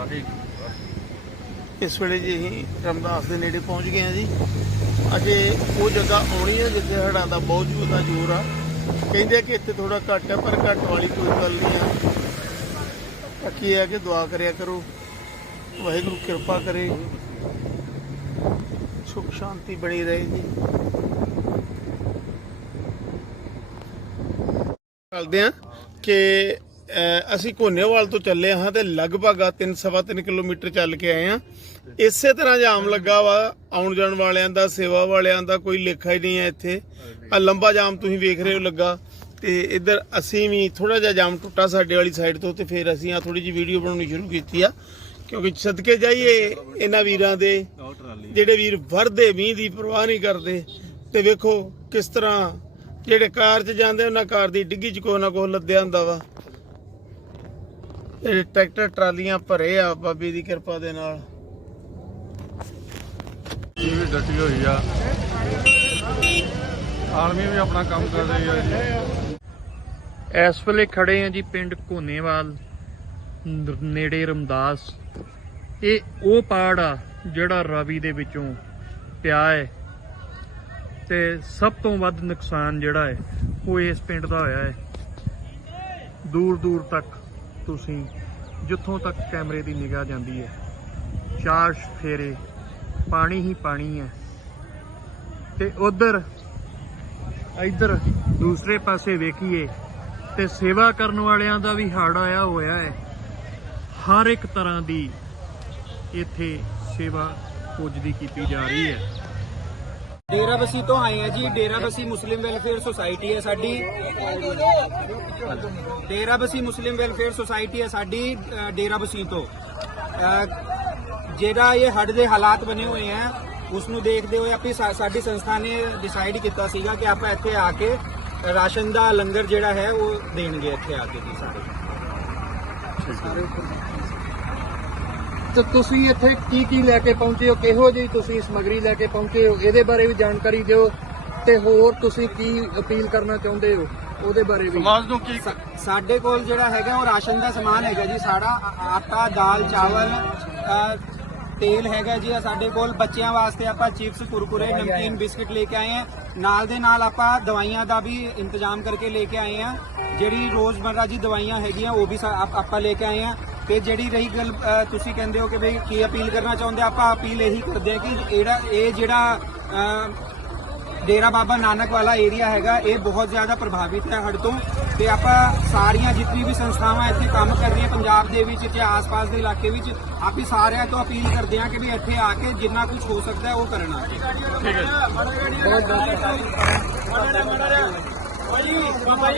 ਹਾਂ ਇਸ ਵੇਲੇ ਜੀ ਅਸੀਂ ਰਮਦਾਸ ਦੇ ਨੇੜੇ ਪਹੁੰਚ ਗਏ ਹਾਂ ਜੀ। ਅਜੇ ਉਹ ਜਗ੍ਹਾ ਆਉਣੀ ਹੈ ਜਿੱਥੇ ਹੜ੍ਹਾਂ ਦਾ ਬਹੁਤ ਜ਼ਿਆਦਾ ਜ਼ੋਰ ਆ। ਕਹਿੰਦੇ ਕਿ ਇੱਥੇ ਥੋੜਾ ਘੱਟ ਹੈ ਪਰ ਘੱਟ ਵਾਲੀ ਕੋਈ ਗੱਲ ਨਹੀਂ ਆ। ਬਾਕੀ ਇਹ ਹੈ ਕਿ ਦੁਆ ਕਰਿਆ ਕਰੋ। ਵਾਹਿਗੁਰੂ ਕਿਰਪਾ ਕਰੇ। ਸੁਖ ਸ਼ਾਂਤੀ ਬਣੀ ਰਹੇ ਜੀ। ਚੱਲਦੇ ਆ ਕਿ ਅਸੀਂ ਕੋਨੇਵਾਲ ਤੋਂ ਚੱਲੇ ਹਾਂ ਤੇ ਲਗਭਗ ਆ 3.5 ਕਿਲੋਮੀਟਰ ਚੱਲ ਕੇ ਆਏ ਹਾਂ। ਇਸੇ ਤਰ੍ਹਾਂ ਜਾਮ ਲੱਗਾ ਵਾ, ਆਉਣ ਜਾਣ ਵਾਲਿਆਂ ਦਾ, ਸੇਵਾ ਵਾਲਿਆਂ ਦਾ ਕੋਈ ਲੇਖਾ ਹੀ ਨਹੀਂ ਹੈ ਇੱਥੇ। ਆ ਲੰਬਾ ਜਾਮ ਤੁਸੀਂ ਵੇਖ ਰਹੇ ਹੋ ਲੱਗਾ। ਤੇ ਇੱਧਰ ਅਸੀਂ ਵੀ ਥੋੜਾ ਜਿਹਾ ਜਾਮ ਟੁੱਟਾ ਸਾਡੇ ਵਾਲੀ ਸਾਈਡ ਤੋਂ ਤੇ ਫਿਰ ਅਸੀਂ ਆ ਥੋੜੀ ਜਿਹੀ ਵੀਡੀਓ ਬਣਾਉਣੀ ਸ਼ੁਰੂ ਕੀਤੀ ਆ। ਕਿਉਂਕਿ ਸਦਕੇ ਜਾਈਏ ਇਹਨਾਂ ਵੀਰਾਂ ਦੇ, ਜਿਹੜੇ ਵੀਰ ਵਰਦੇ ਮੀਂਹ ਦੀ ਪਰਵਾਹ ਨਹੀਂ ਕਰਦੇ। ਤੇ ਵੇਖੋ ਕਿਸ ਤਰ੍ਹਾਂ ਜਿਹੜੇ ਕਾਰ 'ਚ ਜਾਂਦੇ, ਉਹਨਾਂ ਕਾਰ ਦੀ ਡਿੱਗੀ 'ਚ ਕੋ ਨਾ ਕੋਈ ਲੱਦਿਆ ਹੁੰਦਾ ਵਾ। ਇਹ ਟਰੈਕਟਰ ਟਰਾਲੀਆਂ ਭਰੇ ਆ ਬਾਬੇ ਦੀ ਕਿਰਪਾ ਦੇ ਨਾਲ। ਇਹ ਵੀ ਡਟੀ ਹੋਈ ਆ। ਆਰਮੀ ਵੀ ਆਪਣਾ ਕੰਮ ਕਰ ਰਹੀ ਆ ਜੀ। ਇਸ ਵੇਲੇ ਖੜੇ ਆ ਜੀ ਪਿੰਡ ਕੋਨੇਵਾਲ ਨੇੜੇ ਰਮਦਾਸ। ਇਹ ਉਹ ਪਾੜ ਆ ਜਿਹੜਾ ਰਾਵੀ ਦੇ ਵਿੱਚੋਂ ਪਿਆ ਹੈ। ਤੇ ਸਭ ਤੋਂ ਵੱਧ ਨੁਕਸਾਨ ਜਿਹੜਾ ਹੈ ਉਹ ਇਸ ਪਿੰਡ ਦਾ ਹੋਇਆ ਹੈ। ਦੂਰ ਦੂਰ ਤੱਕ ਤੁਸੀਂ ਜਿੱਥੋਂ ਤੱਕ ਕੈਮਰੇ ਦੀ ਨਿਗਾਹ ਜਾਂਦੀ ਹੈ। ਚਾਰ ਫੇਰੇ, ਪਾਣੀ ਹੀ ਪਾਣੀ ਹੈ। ਤੇ ਉਧਰ, ਇੱਧਰ ਦੂਸਰੇ ਪਾਸੇ ਵੇਖੀਏ ਤੇ ਸੇਵਾ ਕਰਨ ਵਾਲਿਆਂ ਦਾ ਵੀ ਹਾੜ ਆਇਆ ਹੋਇਆ ਹੈ। ਹਰ ਇੱਕ ਤਰ੍ਹਾਂ ਦੀ ਇੱਥੇ ਸੇਵਾ ਪੁੱਜਦੀ ਕੀਤੀ ਜਾ ਰਹੀ ਹੈ। ਡੇਰਾ ਤੋਂ ਆਏ ਆ ਜੀ, ਡੇਰਾ ਮੁਸਲਿਮ ਵੈਲਫੇਅਰ ਸੁਸਾਇਟੀ ਹੈ ਸਾਡੀ। ਡੇਰਾ ਮੁਸਲਿਮ ਵੈਲਫੇਅਰ ਸੁਸਾਇਟੀ ਹੈ ਸਾਡੀ ਡੇਰਾਬਸੀ ਤੋਂ। ਜਿਹੜਾ ਇਹ ਹੜ ਦੇ ਹਾਲਾਤ ਬਣੇ ਹੋਏ ਆ ਉਸ ਨੂੰ ਦੇਖਦੇ ਹੋਏ ਆਪਣੀ ਸਾਡੀ ਸੰਸਥਾ ਨੇ ਡਿਸਾਈਡ ਕੀਤਾ ਸੀਗਾ ਕਿ ਆਪਾਂ ਇੱਥੇ ਆ ਕੇ ਰਾਸ਼ਨ ਦਾ ਲੰਗਰ ਜਿਹੜਾ ਹੈ, ਉਹ ਦੇਣਗੇ ਇੱਥੇ ਆ ਕੇ ਜੀ ਸਾਰੇ। ਤੇ ਤੁਸੀਂ ਇੱਥੇ ਕੀ ਕੀ ਲੈ ਕੇ ਪਹੁੰਚੇ ਹੋ? ਕਿਹੋ ਜਿਹੀ ਤੁਸੀਂ ਸਮਗਰੀ ਲੈ ਕੇ ਪਹੁੰਚੇ ਹੋ? ਇਹਦੇ ਬਾਰੇ ਵੀ ਜਾਣਕਾਰੀ ਦਿਓ ਤੇ ਹੋਰ ਤੁਸੀਂ ਕੀ ਅਪੀਲ ਕਰਨਾ ਚਾਹੁੰਦੇ ਹੋ? ਉਹਦੇ ਬਾਰੇ ਵੀ। ਸਮਾਜ ਨੂੰ ਕੀ ਸਾਡੇ ਕੋਲ ਜਿਹੜਾ ਹੈਗਾ ਉਹ ਰਾਸ਼ਨ ਦਾ ਸਮਾਨ ਹੈਗਾ ਜੀ ਸਾਡਾ ਆ- ਆਟਾ ਦਾਲ ਚਾਵਲ ਤੇਲ ਹੈਗਾ ਜੀ ਆਹ ਸਾਡੇ ਕੋਲ। ਬੱਚਿਆਂ ਵਾਸਤੇ ਆਪਾਂ ਚਿਪਸ ਕੁਰਕੁਰੇ ਨਮਕੀਨ ਬਿਸਕਟ ਲੈ ਕੇ ਆਏ ਆ। ਨਾਲ ਦੇ ਨਾਲ ਆਪਾਂ ਦਵਾਈਆਂ ਦਾ ਵੀ ਇੰਤਜ਼ਾਮ ਕਰਕੇ ਲੈ ਕੇ ਆਏ ਆ। ਜਿਹੜੀ ਰੋਜ਼ਮਰਰਾ ਦੀ ਦਵਾਈਆਂ ਹੈਗੀਆਂ ਉਹ ਵੀ ਆਪਾਂ ਲੈ ਕੇ ਆਏ ਆ। ਤੇ ਜਿਹੜੀ ਰਹੀ ਗੱਲ ਤੁਸੀਂ ਕਹਿੰਦੇ ਹੋ ਕਿ ਬਈ ਕੀ ਅਪੀਲ ਕਰਨਾ ਚਾਹੁੰਦੇ ਆ, ਆਪਾਂ ਅਪੀਲ ਇਹੀ ਕਰਦੇ ਆ ਕਿ ਇਹੜਾ ਇਹ ਜਿਹੜਾ ਡੇਰਾ ਬਾਬਾ ਨਾਨਕ ਵਾਲਾ ਏਰੀਆ ਹੈਗਾ ਇਹ ਬਹੁਤ ਜ਼ਿਆਦਾ ਪ੍ਰਭਾਵਿਤ ਹੈ ਹੜ੍ਹ ਤੋਂ ਤੇ ਆਪਾਂ ਸਾਰੀਆਂ ਜਿੰਨੀ ਵੀ ਸੰਸਥਾਵਾਂ ਇੱਥੇ ਕੰਮ ਕਰ ਰਹੀਆਂ ਪੰਜਾਬ ਦੇ ਵਿੱਚ ਤੇ ਆਸ-ਪਾਸ ਦੇ ਇਲਾਕੇ ਵਿੱਚ ਆਪੀ ਸਾਰਿਆਂ ਤੋਂ ਅਪੀਲ ਕਰਦੇ ਹਾਂ ਕਿ ਵੀ ਇੱਥੇ ਆ ਕੇ ਜਿੰਨਾ ਕੁਝ ਹੋ ਸਕਦਾ ਹੈ ਉਹ ਕਰਨਾ ਬਹੁਤ ਬਹੁਤ